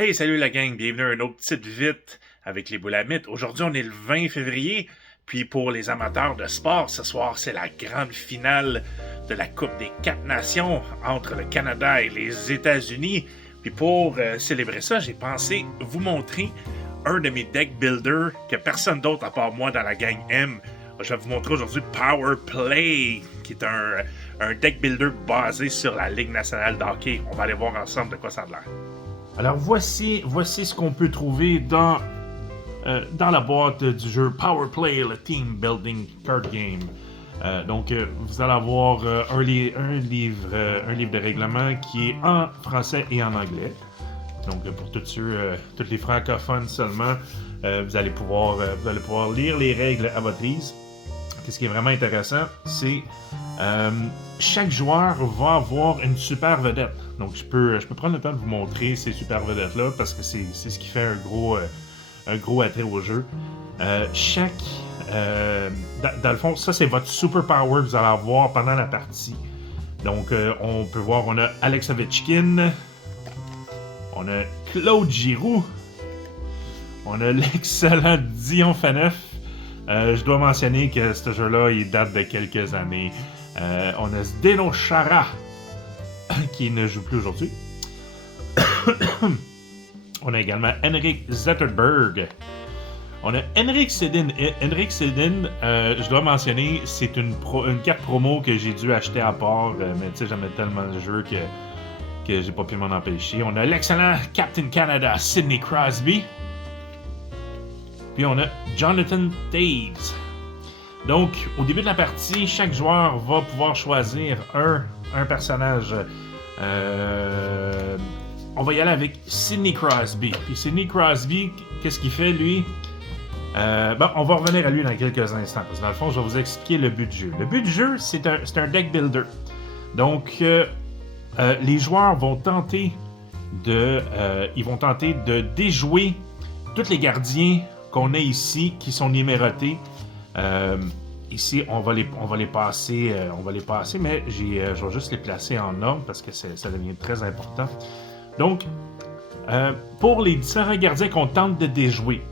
Hey, salut la gang, bienvenue à une autre petite vite avec les boulamites. Aujourd'hui, on est le 20 février, puis pour les amateurs de sport, ce soir, c'est la grande finale de la Coupe des 4 Nations entre le Canada et les États-Unis. Puis pour célébrer ça, j'ai pensé vous montrer un de mes deck builders que personne d'autre à part moi dans la gang aime. Je vais vous montrer aujourd'hui Power Play, qui est un deck builder basé sur la Ligue nationale de hockey. On va aller voir ensemble de quoi ça a l'air. Alors voici ce qu'on peut trouver dans la boîte du jeu Power Play, le Team Building Card Game. Vous allez avoir un livre de règlement qui est en français et en anglais. Donc pour tous les francophones seulement, vous allez pouvoir lire les règles à votre aise. Ce qui est vraiment intéressant, c'est chaque joueur va avoir une super vedette. Donc je peux prendre le temps de vous montrer ces super vedettes-là parce que c'est ce qui fait un gros attrait au jeu. Dans le fond, ça c'est votre super power que vous allez avoir pendant la partie. Donc on peut voir, on a Alex Ovechkin, on a Claude Giroux, on a l'excellent Dion Phaneuf. Je dois mentionner que ce jeu-là, il date de quelques années. On a Zdeno Chara, qui ne joue plus aujourd'hui. On a également Henrik Zetterberg. On a Henrik Sedin. Henrik Sedin, je dois mentionner, c'est une carte promo que j'ai dû acheter à part, mais tu sais, j'aimais tellement le jeu que j'ai pas pu m'en empêcher. On a l'excellent Captain Canada, Sidney Crosby. Puis on a Jonathan Toews. Donc, au début de la partie, chaque joueur va pouvoir choisir un personnage. On va y aller avec Sidney Crosby. Puis Sidney Crosby, qu'est-ce qu'il fait, lui? On va revenir à lui dans quelques instants. Parce que dans le fond, je vais vous expliquer le but du jeu. Le but du jeu, c'est un deck builder. Donc, les joueurs vont tenter de déjouer tous les gardiens qu'on a ici, qui sont numérotés. Ici, on va les passer, mais je vais juste les placer en ordre parce que ça devient très important. Donc, pour les différents gardiens qu'on tente de déjouer,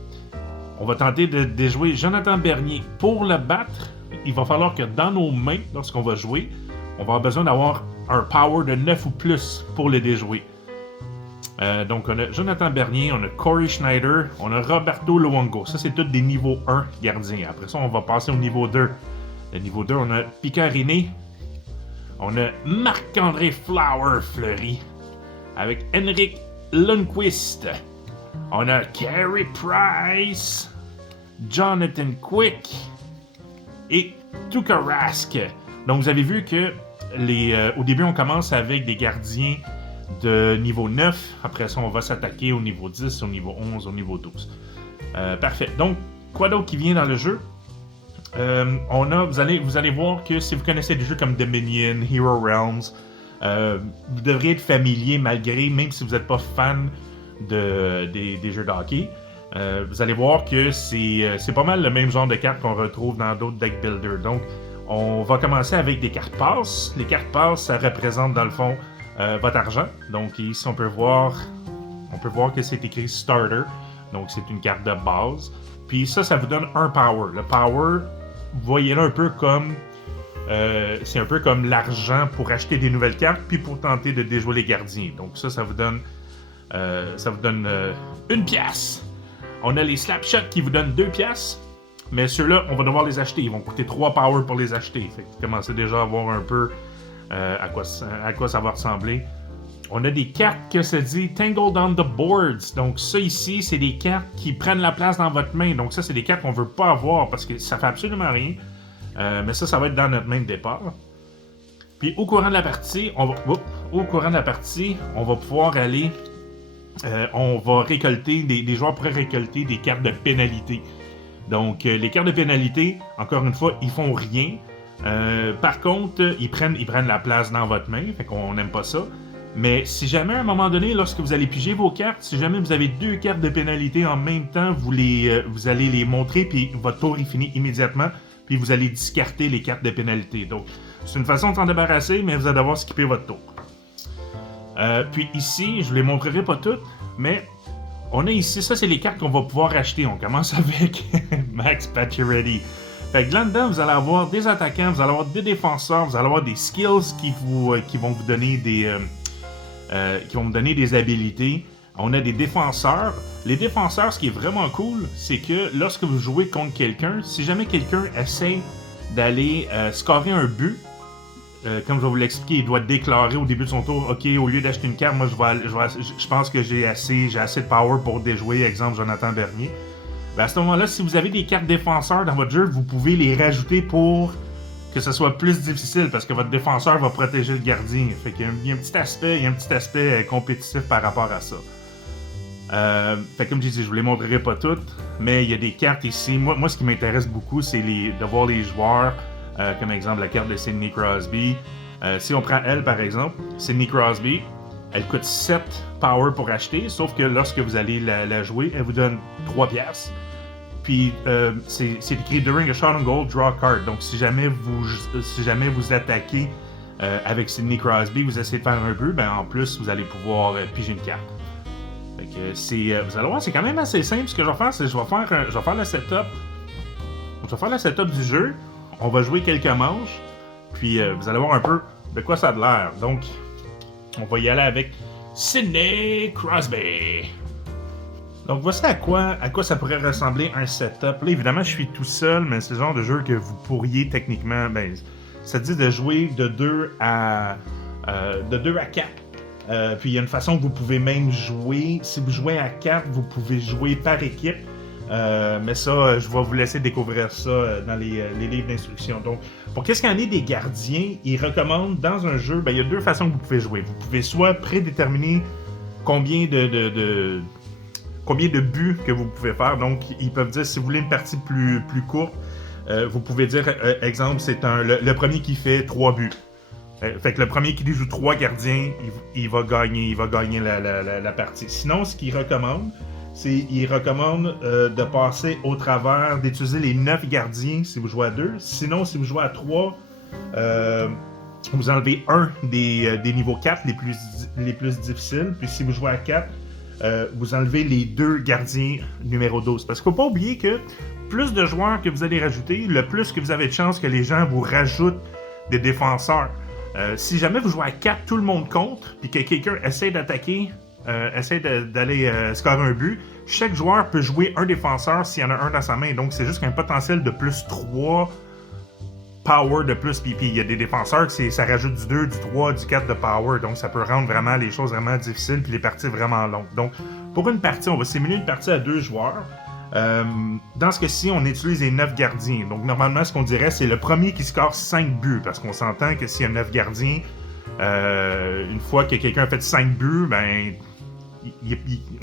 on va tenter de déjouer Jonathan Bernier. Pour le battre, il va falloir que dans nos mains, lorsqu'on va jouer, on va avoir besoin d'avoir un power de 9 ou plus pour le déjouer. Donc, on a Jonathan Bernier, on a Corey Schneider, on a Roberto Luongo. Ça, c'est tous des niveaux 1 gardiens. Après ça, on va passer au niveau 2. Le niveau 2, on a Picard René, on a Marc-André Fleury, avec Henrik Lundqvist. On a Carey Price, Jonathan Quick et Tuukka Rask. Donc, vous avez vu que au début, on commence avec des gardiens de niveau 9. Après ça, on va s'attaquer au niveau 10, au niveau 11, au niveau 12. Parfait. Donc, quoi d'autre qui vient dans le jeu? Vous allez voir que si vous connaissez des jeux comme Dominion, Hero Realms, vous devriez être familier même si vous n'êtes pas fan des jeux de hockey. Vous allez voir que c'est pas mal le même genre de cartes qu'on retrouve dans d'autres deck builders. Donc, on va commencer avec des cartes passes. Les cartes passes, ça représente dans le fond votre argent. Donc ici on peut voir que c'est écrit Starter. Donc c'est une carte de base. Puis ça vous donne un power. Le power, voyez-le un peu comme c'est un peu comme l'argent pour acheter des nouvelles cartes puis pour tenter de déjouer les gardiens. Donc ça vous donne une pièce. On a les Slapshots qui vous donnent 2 pièces. Mais ceux-là, on va devoir les acheter. Ils vont coûter 3 power pour les acheter. Fait que vous commencez déjà à voir un peu à quoi ça va ressembler. On a des cartes que se dit Tangled on the Boards. Donc ça ici, c'est des cartes qui prennent la place dans votre main. Donc ça, c'est des cartes qu'on veut pas avoir parce que ça fait absolument rien. Mais ça va être dans notre main de départ. Puis au courant de la partie, on va pouvoir aller... on va récolter, les joueurs pourraient récolter des cartes de pénalité. Donc les cartes de pénalité, encore une fois, ils font rien. Par contre, ils prennent la place dans votre main, fait qu'on n'aime pas ça. Mais si jamais à un moment donné, lorsque vous allez piger vos cartes, si jamais vous avez 2 cartes de pénalité en même temps, vous allez les montrer, puis votre tour est fini immédiatement, puis vous allez discarter les cartes de pénalité. Donc, c'est une façon de s'en débarrasser, mais vous allez devoir skipper votre tour. Puis ici, je ne les montrerai pas toutes, mais On a ici, ça c'est les cartes qu'on va pouvoir acheter. On commence avec Max Pacioretty. Fait que là-dedans, vous allez avoir des attaquants, vous allez avoir des défenseurs, vous allez avoir des skills qui vont vous donner des habilités. On a des défenseurs. Les défenseurs, ce qui est vraiment cool, c'est que lorsque vous jouez contre quelqu'un, si jamais quelqu'un essaie d'aller scorer un but, comme je vais vous l'expliquer, il doit déclarer au début de son tour, ok, au lieu d'acheter une carte, moi je pense que j'ai assez de power pour déjouer, exemple Jonathan Bernier. Ben à ce moment-là, si vous avez des cartes défenseurs dans votre jeu, vous pouvez les rajouter pour que ce soit plus difficile, parce que votre défenseur va protéger le gardien. Fait qu'il y a un petit aspect, compétitif par rapport à ça. Fait comme j'ai dit, je vous les montrerai pas toutes, mais il y a des cartes ici. Moi ce qui m'intéresse beaucoup, c'est de voir les joueurs. Comme exemple la carte de Sidney Crosby. Si on prend elle par exemple, Sidney Crosby, elle coûte 7 power pour acheter, sauf que lorsque vous allez la jouer, elle vous donne 3 piastres. Puis c'est écrit During a shot on goal, draw a card. Donc si jamais vous attaquez avec Sidney Crosby, vous essayez de faire un but, ben en plus vous allez pouvoir piger une carte. Fait que vous allez voir, c'est quand même assez simple. Ce que je vais faire, c'est que je vais faire le setup. Je vais faire le setup du jeu. On va jouer quelques manches, puis vous allez voir un peu de quoi ça a l'air. Donc, on va y aller avec Sidney Crosby. Donc, voici à quoi ça pourrait ressembler un setup. Là, évidemment, je suis tout seul, mais c'est le genre de jeu que vous pourriez techniquement... ça dit de jouer de 2 à 4. Puis, il y a une façon que vous pouvez même jouer. Si vous jouez à 4, vous pouvez jouer par équipe. Mais ça, je vais vous laisser découvrir ça dans les livres d'instruction. Donc, pour qu'est-ce qu'il y en est des gardiens, ils recommandent dans un jeu, il y a 2 façons que vous pouvez jouer. Vous pouvez soit prédéterminer combien de buts que vous pouvez faire. Donc, ils peuvent dire, si vous voulez une partie plus courte, vous pouvez dire, exemple, c'est le premier qui fait 3 buts. Fait que le premier qui joue 3 gardiens, il va gagner la partie. Sinon, ce qu'ils recommandent, il recommande de passer au travers, d'utiliser les 9 gardiens si vous jouez à 2. Sinon, si vous jouez à 3, vous enlevez un des niveaux 4 les plus difficiles. Puis si vous jouez à 4, vous enlevez les 2 gardiens numéro 12. Parce qu'il ne faut pas oublier que plus de joueurs que vous allez rajouter, le plus que vous avez de chances que les gens vous rajoutent des défenseurs. Si jamais vous jouez à 4, tout le monde compte, puis que quelqu'un essaie d'attaquer... essaie d'aller scorer un but. Chaque joueur peut jouer un défenseur s'il y en a un dans sa main. Donc, c'est juste qu'un potentiel de plus 3 power de plus. Puis il y a des défenseurs que ça rajoute du 2, du 3, du 4 de power. Donc, ça peut rendre vraiment les choses vraiment difficiles puis les parties vraiment longues. Donc, pour une partie, on va simuler une partie à 2 joueurs. Dans ce cas-ci, on utilise les 9 gardiens. Donc, normalement, ce qu'on dirait, c'est le premier qui score 5 buts. Parce qu'on s'entend que s'il y a 9 gardiens, une fois que quelqu'un a fait 5 buts,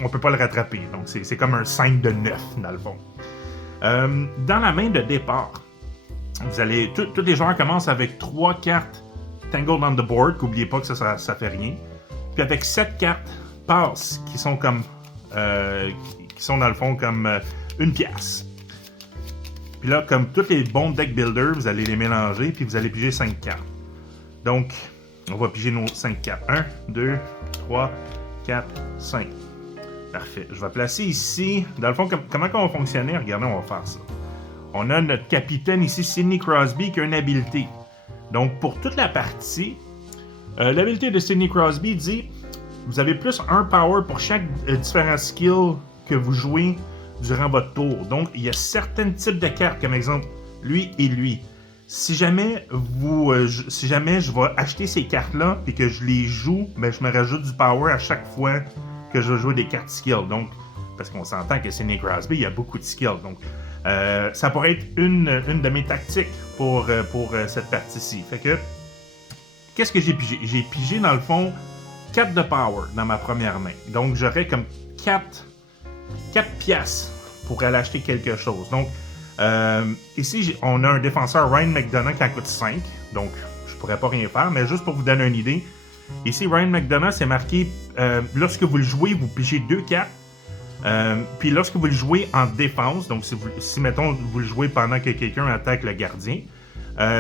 on peut pas le rattraper. Donc, c'est comme un 5 de 9, dans le fond. Dans la main de départ, tous les joueurs commencent avec 3 cartes Tangled on the board, n'oubliez pas que ça fait rien. Puis avec 7 cartes passes, qui sont comme... qui sont dans le fond comme 1 pièce. Puis là, comme tous les bons deck builders, vous allez les mélanger, puis vous allez piger 5 cartes. Donc, on va piger nos 5 cartes. 1, 2, 3, 4, 5. Parfait. Je vais placer ici... Dans le fond, comment on va fonctionner? Regardez, on va faire ça. On a notre capitaine ici, Sidney Crosby, qui a une habilité. Donc, pour toute la partie, l'habilité de Sidney Crosby dit... Vous avez plus 1 power pour chaque différent skill que vous jouez durant votre tour. Donc, il y a certains types de cartes, comme exemple, lui et lui. Si jamais je vais acheter ces cartes-là et que je les joue, je me rajoute du power à chaque fois que je vais jouer des cartes skill. Donc, parce qu'on s'entend que Sidney Crosby, il y a beaucoup de skills. Donc, ça pourrait être une de mes tactiques pour cette partie-ci. Fait que, qu'est-ce que j'ai pigé? J'ai pigé, dans le fond, 4 de power dans ma première main. Donc, j'aurais comme 4 piastres pour aller acheter quelque chose. Donc, ici, on a un défenseur, Ryan McDonagh, qui en coûte 5. Donc, je pourrais pas rien faire, mais juste pour vous donner une idée. Ici, Ryan McDonagh, c'est marqué, lorsque vous le jouez, vous pigez 2 cartes. Puis lorsque vous le jouez en défense, donc si mettons, vous le jouez pendant que quelqu'un attaque le gardien,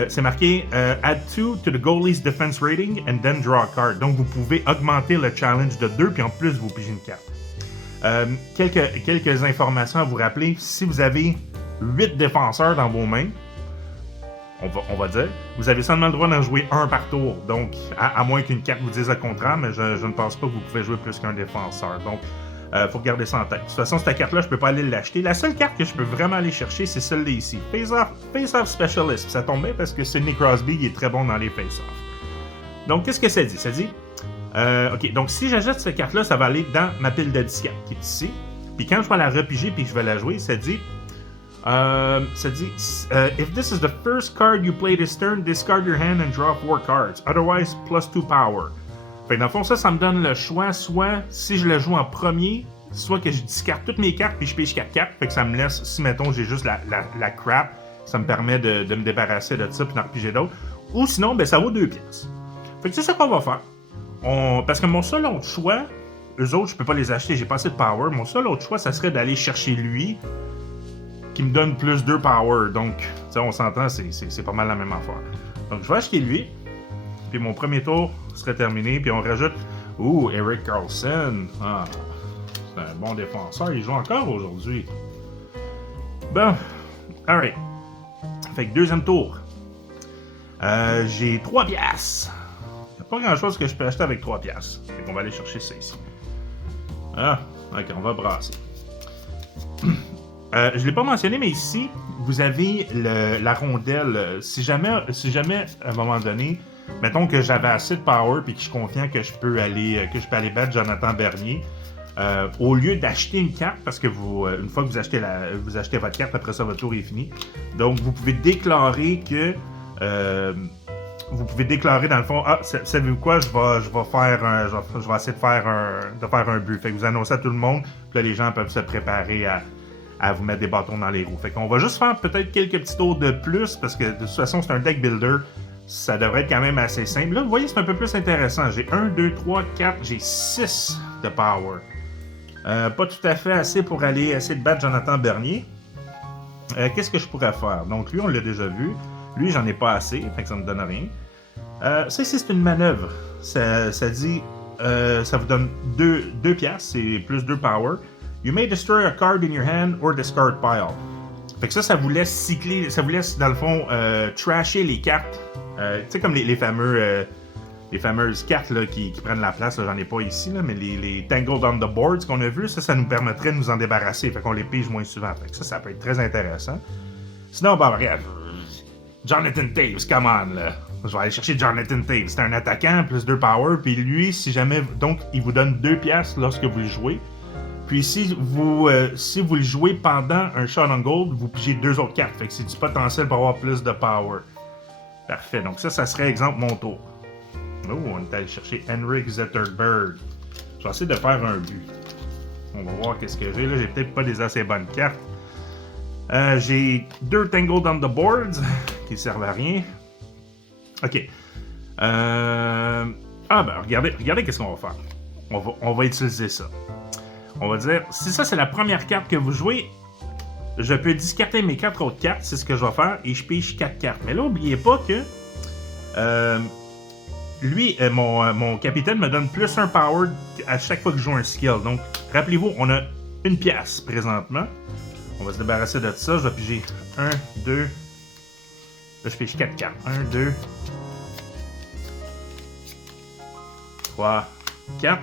c'est marqué Add 2 to the goalie's defense rating and then draw a card. Donc, vous pouvez augmenter le challenge de 2, puis en plus, vous pigez une carte. Quelques informations à vous rappeler. Si vous avez 8 défenseurs dans vos mains, on va dire, vous avez seulement le droit d'en jouer un par tour. Donc, à moins qu'une carte vous dise le contraire, mais je ne pense pas que vous pouvez jouer plus qu'un défenseur. Donc, faut garder ça en tête. De toute façon, cette carte-là, je peux pas aller l'acheter. La seule carte que je peux vraiment aller chercher, c'est celle-là ici. Face-Off Specialist. Ça tombe bien parce que Sidney Crosby, il est très bon dans les face-off. Donc, qu'est-ce que ça dit? Ça dit, ok, donc si j'achète cette carte-là, ça va aller dans ma pile de disquettes qui est ici. Puis quand je vais la repiger puis je vais la jouer, ça dit, if this is the first card you play this turn, discard your hand and draw 4 cards. Otherwise, +2 power. Fait que dans le fond, ça me donne le choix, soit si je le joue en premier, soit que je discarte toutes mes cartes puis je pige 4 cartes. Fait que ça me laisse, si mettons j'ai juste la crap, ça me permet de me débarrasser de ça puis d'en repiger d'autres. Ou sinon, ben ça vaut 2 pièces. Fait que c'est ça qu'on va faire. Parce que mon seul autre choix, eux autres, je peux pas les acheter, j'ai pas assez de power. Mon seul autre choix, ça serait d'aller chercher lui, qui me donne plus 2 power. Donc, on s'entend, c'est pas mal la même affaire. Donc, je vais acheter lui. Puis mon premier tour serait terminé. Puis on rajoute... Erik Karlsson. Ah, c'est un bon défenseur. Il joue encore aujourd'hui. Bon. Alright. Fait que deuxième tour. J'ai 3 piastres. Il n'y a pas grand-chose que je peux acheter avec 3 piastres. Fait qu'on va aller chercher ça ici. Ah, ok, on va brasser. Je ne l'ai pas mentionné, mais ici, vous avez la rondelle. Si jamais, à un moment donné, mettons que j'avais assez de power et que je suis confiant que je peux aller battre Jonathan Bernier, au lieu d'acheter une carte, parce que une fois que vous achetez votre carte, après ça, votre tour est fini. Donc, vous pouvez déclarer que... vous pouvez déclarer dans le fond, savez-vous quoi, je vais essayer de faire un but. Fait que vous annoncez à tout le monde, puis là, les gens peuvent se préparer à vous mettre des bâtons dans les roues. Fait qu'on va juste faire peut-être quelques petits tours de plus, parce que de toute façon, c'est un deck builder. Ça devrait être quand même assez simple. Là, vous voyez, c'est un peu plus intéressant. J'ai 1, 2, 3, 4, j'ai 6 de power. Pas tout à fait assez pour aller essayer de battre Jonathan Bernier. Qu'est-ce que je pourrais faire? Donc lui, on l'a déjà vu. Lui, j'en ai pas assez, fait que ça me donne rien. Ça ici, c'est une manœuvre. Ça dit... ça vous donne 2 piastres, c'est plus 2 power. You may destroy a card in your hand or discard pile. Fait que ça vous laisse cycler, ça vous laisse, dans le fond, trasher les cartes. Tu sais, comme les fameuses cartes là, qui prennent la place, là, j'en ai pas ici, là, mais les Tangled on the Boards qu'on a vu, ça nous permettrait de nous en débarrasser. Fait qu'on les pige moins souvent. Fait que ça peut être très intéressant. Sinon, bah, regarde. Jonathan Toews, come on, là. Je vais aller chercher Jonathan Toews. C'est un attaquant, plus 2 power. Puis lui, si jamais... Donc, il vous donne 2 piastres lorsque vous le jouez. Puis si vous le jouez pendant un shot on gold, vous pigez 2 autres cartes. Fait que c'est du potentiel pour avoir plus de power. Parfait. Donc ça serait exemple mon tour. Oh, on est allé chercher Henrik Zetterberg. Je vais essayer de faire un but. On va voir qu'est-ce que j'ai. Là, j'ai peut-être pas des assez bonnes cartes. J'ai 2 Tangled on the Boards qui servent à rien. Ok. Regardez qu'est-ce qu'on va faire. On va utiliser ça. On va dire, si ça c'est la première carte que vous jouez, je peux discarter mes 4 autres cartes, c'est ce que je vais faire, et je pige 4 cartes. Mais là, n'oubliez pas que mon capitaine me donne plus 1 power à chaque fois que je joue un skill. Donc, rappelez-vous, on a 1 pièce présentement. On va se débarrasser de ça. Je vais piger 1, 2. Là, je pige 4 cartes. 1, 2, 3, 4.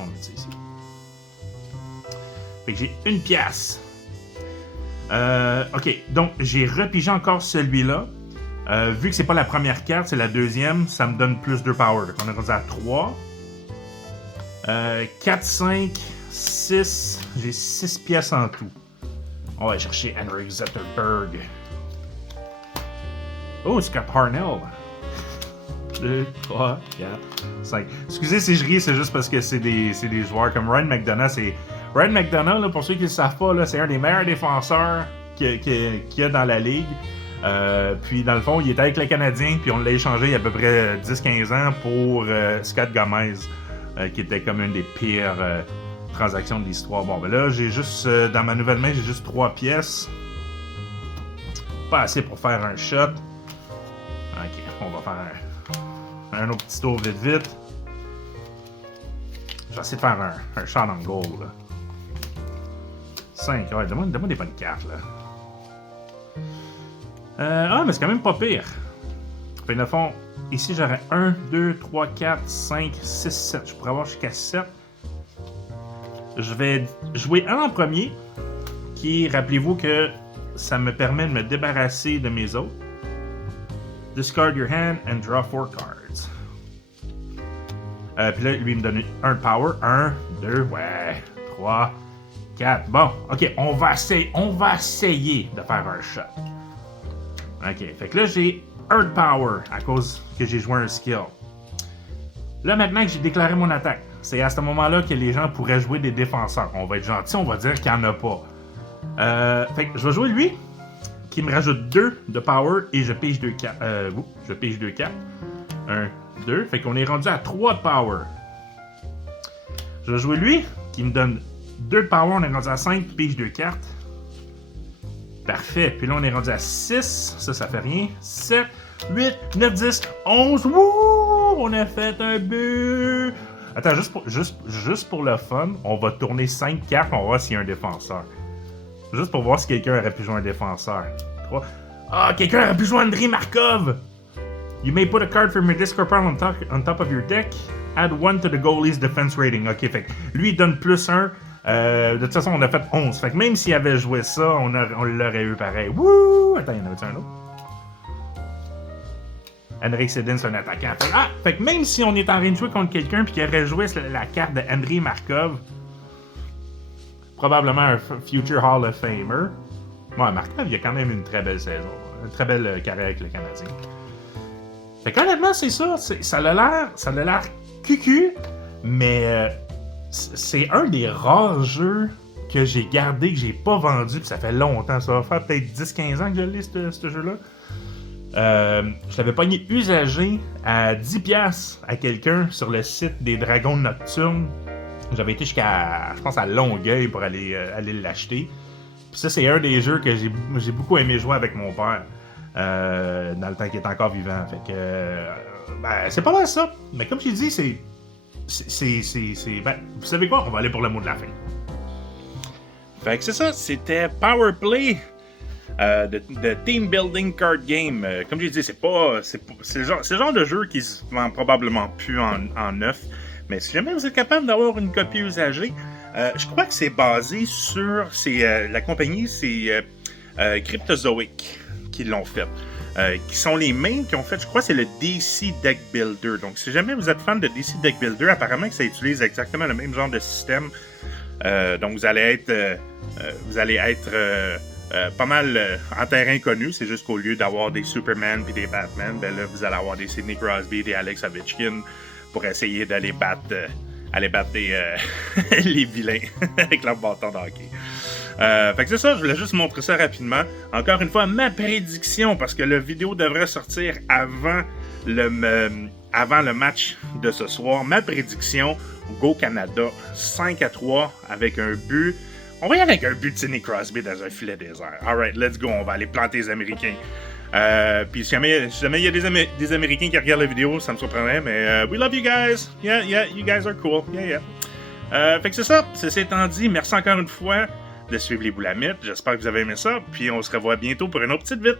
On met ça ici. Fait que j'ai 1 pièce. Ok, donc j'ai repigé encore celui-là. Vu que c'est pas la première carte, c'est la deuxième, ça me donne plus 2 power. Donc on est rendu à 3. 4, 5, 6. J'ai 6 pièces en tout. On va aller chercher Henrik Zetterberg. Oh, Scott Harnell. 2, 3, 4, 5. Excusez si je ris, c'est juste parce que c'est des joueurs comme Ryan McDonagh. Ryan McDonagh, là, pour ceux qui ne le savent pas, là, c'est un des meilleurs défenseurs qu'il y a dans la ligue. Puis dans le fond, il était avec le Canadien, puis on l'a échangé il y a à peu près 10-15 ans pour Scott Gomez, qui était comme une des pires transactions de l'histoire. Bon, ben là, j'ai juste, dans ma nouvelle main, j'ai juste 3 pièces. Pas assez pour faire un shot. Ok, on va faire un autre petit tour vite. Je vais essayer de faire un shot en goal, là. 5, ouais, donne-moi des bonnes cartes, là. Mais c'est quand même pas pire. Fait que, dans le fond, ici, j'aurais 1, 2, 3, 4, 5, 6, 7. Je pourrais avoir jusqu'à 7. Je vais jouer un en premier, qui, rappelez-vous que ça me permet de me débarrasser de mes autres. Discard your hand and draw 4 cards. Puis là, lui, il me donne un power. 1, 2, ouais, 3, 4. Bon, ok, on va essayer de faire un shot. Ok, fait que là, j'ai 1 de power à cause que j'ai joué un skill. Là, maintenant que j'ai déclaré mon attaque, c'est à ce moment-là que les gens pourraient jouer des défenseurs. On va être gentil, on va dire qu'il n'y en a pas. Fait que je vais jouer lui, qui me rajoute 2 de power et je pige 2 cartes. Je pige 2 cartes. 1, 2. Fait qu'on est rendu à 3 de power. Je vais jouer lui, qui me donne 2 de power. On est rendu à 5, pige 2 cartes. Parfait. Puis là, on est rendu à 6. Ça fait rien. 7, 8, 9, 10, 11. Wouh! On a fait un but! Attends, juste pour le fun, on va tourner 5 cartes. On va voir s'il y a un défenseur. Juste pour voir si quelqu'un aurait pu jouer un défenseur. 3. Ah, quelqu'un aurait pu jouer Andrei Markov! You may put a card from your discard pile on top of your deck. Add 1 to the goalie's defense rating. Ok, fait que lui, il donne plus 1. De toute façon, on a fait 11. Fait que même s'il avait joué ça, on l'aurait eu pareil. Wouh! Attends, il y en avait-tu un autre? Henrik Sedin, c'est un attaquant. Fait que même si on est en train de jouer contre quelqu'un puis qu'il aurait joué la carte de Andrei Markov, probablement un future Hall of Famer. Ouais, Markov, il a quand même une très belle saison. Une très belle carrière avec le Canadien. Fait qu'honnêtement, c'est ça. Ça a l'air cucu, mais c'est un des rares jeux que j'ai gardé, que j'ai pas vendu, puis ça fait longtemps. Ça va faire peut-être 10-15 ans que je l'ai, ce jeu-là. Je l'avais pogné usagé à 10$ à quelqu'un sur le site des Dragons Nocturnes. J'avais été jusqu'à, je pense, à Longueuil pour aller l'acheter. Puis ça, c'est un des jeux que j'ai beaucoup aimé jouer avec mon père dans le temps qu'il est encore vivant. Fait que, c'est pas mal ça. Mais comme je l'ai dit, vous savez quoi? On va aller pour le mot de la fin. Fait que c'est ça, c'était Power Play. De team building card game. Comme j'ai dit, c'est le genre de jeu qui se vend probablement plus en neuf. Mais si jamais vous êtes capable d'avoir une copie usagée, je crois que c'est basé sur la compagnie, c'est Cryptozoic qui l'ont fait. Qui sont les mêmes qui ont fait, je crois, c'est le DC Deck Builder. Donc, si jamais vous êtes fan de DC Deck Builder, apparemment que ça utilise exactement le même genre de système. Donc, vous allez être pas mal en terrain connu. C'est juste qu'au lieu d'avoir des Superman et des Batman, ben là, vous allez avoir des Sidney Crosby et des Alex Ovechkin pour essayer d'aller battre les vilains avec leur bâton de hockey. Fait que c'est ça, je voulais juste montrer ça rapidement. Encore une fois, ma prédiction, parce que la vidéo devrait sortir avant le match de ce soir. Ma prédiction, Go Canada, 5-3 avec un but. On va y aller avec un but de Sidney Crosby dans un filet désert. Alright, let's go, on va aller planter les Américains. Puis si jamais il y a des Américains qui regardent la vidéo, ça me surprendrait, mais we love you guys. Yeah, you guys are cool. Yeah. Fait que c'est ça. Ceci étant dit, merci encore une fois de suivre les Boulamites. J'espère que vous avez aimé ça. Puis on se revoit bientôt pour une autre petite vite.